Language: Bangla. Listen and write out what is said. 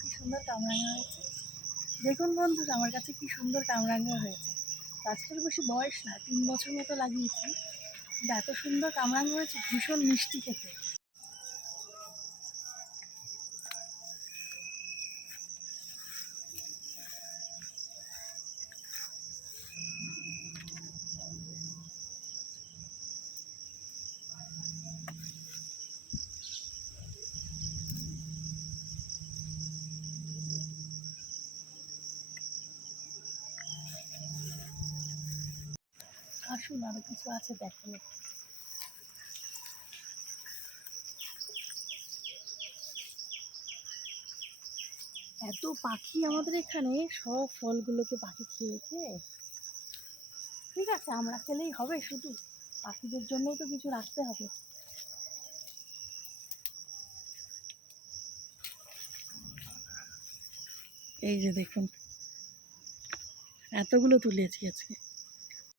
কি সুন্দর কামরাঙা হয়েছে। দেখুন বন্ধুরা, আমার কাছে কি সুন্দর কামরাঙা হয়েছে। গাছটার বেশি বয়স না, 3 বছর মতো লাগিয়েছি, কিন্তু এত সুন্দর কামরাঙা হয়েছে, ভীষণ মিষ্টি খেতে। আসুন, আরো কিছু আছে দেখো। এত পাখি আমাদের এখানে, সব ফলগুলোকে পাখি খেয়েছে। ঠিক আছে, আমরা খেলেই হবে শুধু? পাখিদের জন্যও তো কিছু রাখতে হবে। এই যে দেখুন, এতগুলো তুলেছি আজকে।